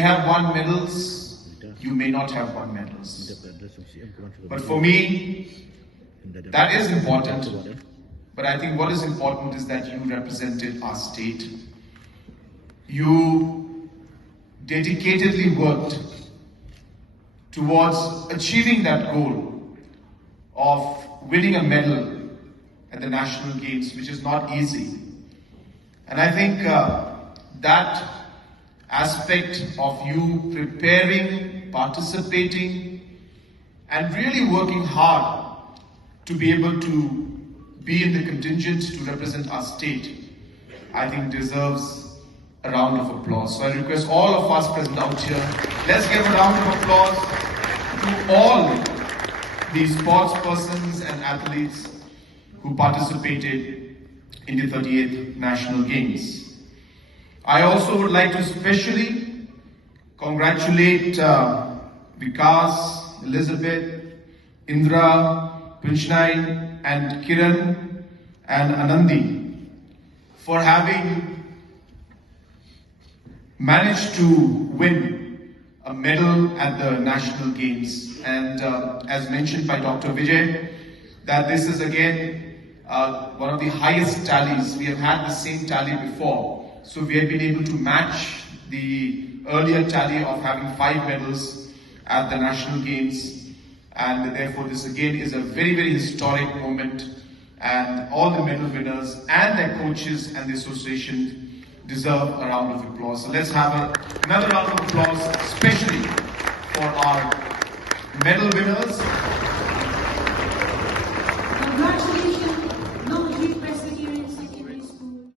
have won medals, you may not have won medals. But for me, that is important. But I think what is important is that you represented our state. You dedicatedly worked towards achieving that goal of winning a medal at the National Games, which is not easy. And I think that aspect of you preparing, participating, and really working hard to be able to be in the contingent to represent our state, I think deserves a round of applause. So I request all of us present out here, let's give a round of applause to all these sports persons and athletes who participated in the 38th National Games. I also would like to especially congratulate Vikas, Elizabeth, Indra, Pinchnai, and Kiran and Anandi for having managed to win a medal at the National Games. And as mentioned by Dr. Vijay, that this is again one of the highest tallies. We have had the same tally before. So we have been able to match the earlier tally of having 5 medals at the National Games. And therefore this again is a very, very historic moment. And all the medal winners and their coaches and the association deserve a round of applause. So let's have another round of applause, especially for our medal winners